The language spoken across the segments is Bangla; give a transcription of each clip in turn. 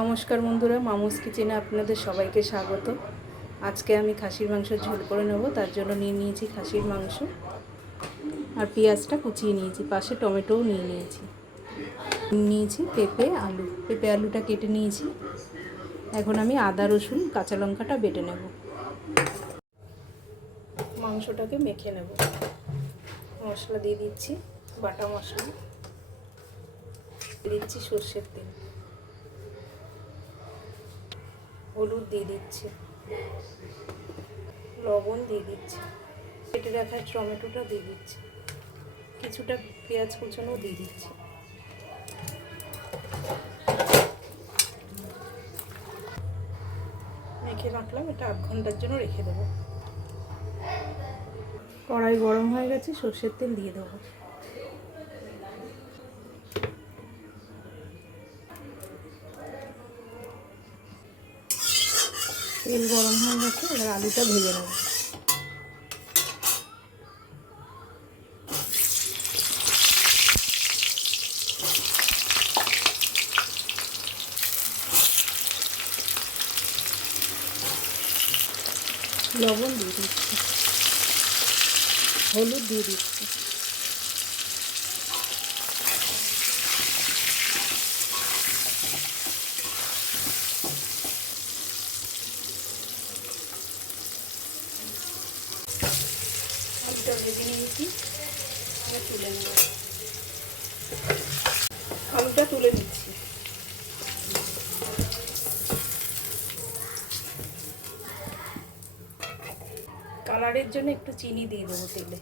নমস্কার বন্ধুরা, মামুস কিচেনে আপনাদের সবাইকে স্বাগত। আজকে আমি খাসির মাংসের ঝোল করে নেব। তার জন্য নিয়ে নিয়েছি খাসির মাংস আর পেঁয়াজটা কুচিয়ে নিয়েছি, পাশে টমেটোও নিয়েছি পেঁপে আলুটা কেটে নিয়েছি। এখন আমি আদা রসুন কাঁচা লঙ্কাটা বেটে নেব। মাংসটাকে মেখে নেব। মশলা দিয়ে দিচ্ছি, বাটা মশলা দিচ্ছি, সর্ষের তেল, হলুদ দিয়ে দিচ্ছি, লবণ দিয়ে দিচ্ছি, কেটে রাখা টমেটোটা দিয়ে দিচ্ছি, কিছুটা পেঁয়াজ কুচানো দিয়ে দিচ্ছি। মেখে রাখলাম, এটা 8 ঘন্টার জন্য রেখে দেবো। কড়াই গরম হয়ে গেছে, সর্ষের তেল দিয়ে দেবো। তেল গরম হয়ে গেছে, এবার আলুটা ভেজে নেব। লবণ দিয়ে দিচ্ছি, হলুদ দিয়ে দিচ্ছি, আলুটা ভেজে নিয়েছি, তুলে নেব। আলুটা তুলে নিচ্ছি। কালারের জন্য একটু চিনি দিয়ে দেবো তেলে।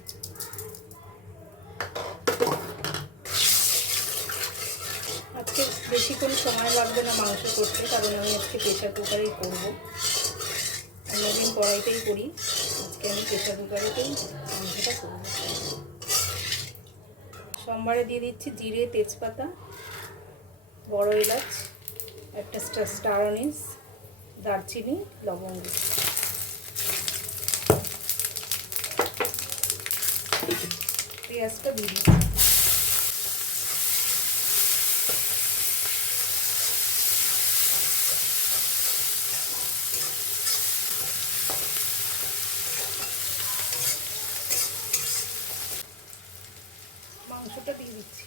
আজকে বেশি কোনো সময় লাগবে না মাংস করতে, কারণ আমি আজকে প্রেশার কুকারেই করবো। অন্যদিন কড়াইতেই করি, আজকে আমি প্রেশার কুকারেতেই মাংসটা করব। সোমবারে দিয়ে দিচ্ছি জিরে, তেজপাতা, বড় এলাচ, একটা স্টার অনিস, দারচিনি, লবঙ্গ। পেঁয়াজটা দিয়ে দিচ্ছি। মাংসটা দিয়ে দিচ্ছি।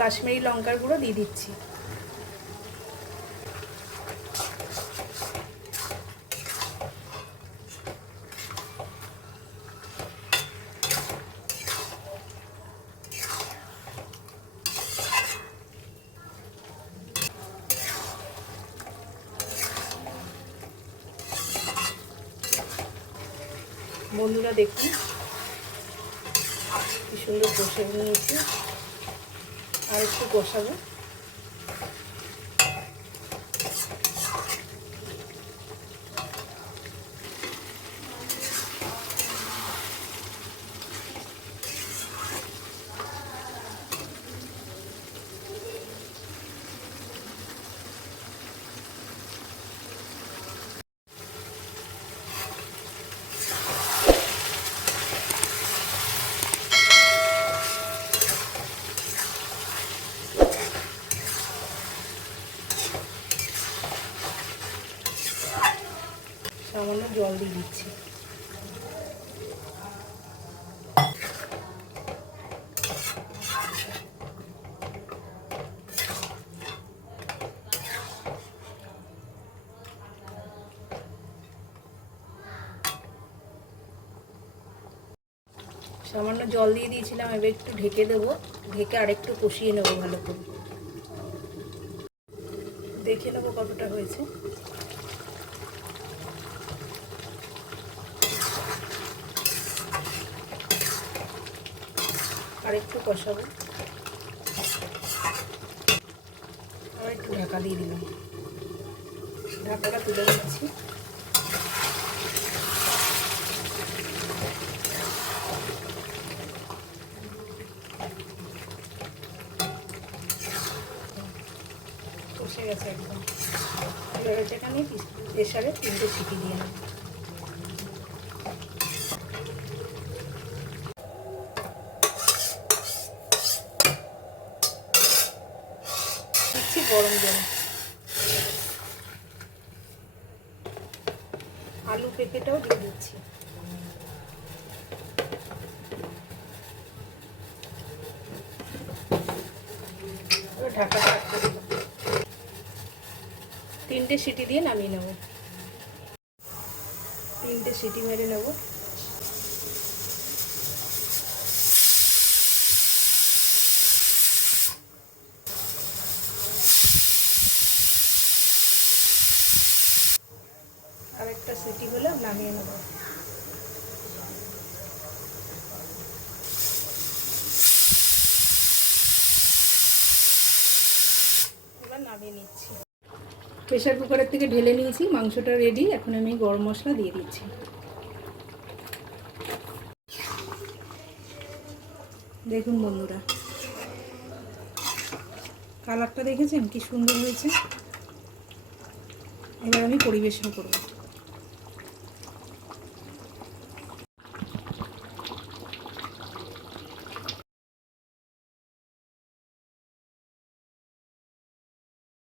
কাশ্মীরি লঙ্কার গুঁড়ো দিয়ে দিচ্ছি। বন্ধুরা দেখুন কি সুন্দর কষে নিয়েছি, আর একটু কষাবো। সামান্য জল দিয়ে দিচ্ছি। সামান্য জল দিয়ে দিয়েছিলাম, এবার একটু ঢেকে দেবো। ঢেকে আরেকটু কষিয়ে নেবো ভালো করে। দেখে নেবো কতটা হয়েছে। আরেকটু কষাবো, আর একটু ঢাকা দিয়ে দিলাম। ঢাকাটা তুলে দিচ্ছি। কষে গেছে একদম। এবার এটাকে আমি প্রেসারে 3টে সিটি দিয়ে নেব। দিচ্ছি গরম জল। আলু পেঁপেটাও দিয়ে দিচ্ছি। ঢাকা রাখতে দেবো। 3টে সিটি দিয়ে নামিয়ে নেব। 3টে সিটি মেরে নেব। আরেকটা সিটি হলে নামিয়ে নেব। এবার নামিয়ে নিচ্ছি। প্রেসার কুকারের থেকে ঢেলে নিয়েছি, মাংসটা রেডি। এখন আমি গরম মশলা দিয়ে দিচ্ছি। দেখুন বন্ধুরা, কালারটা দেখেছেন কি সুন্দর হয়েছে। এবার আমি পরিবেশন করব।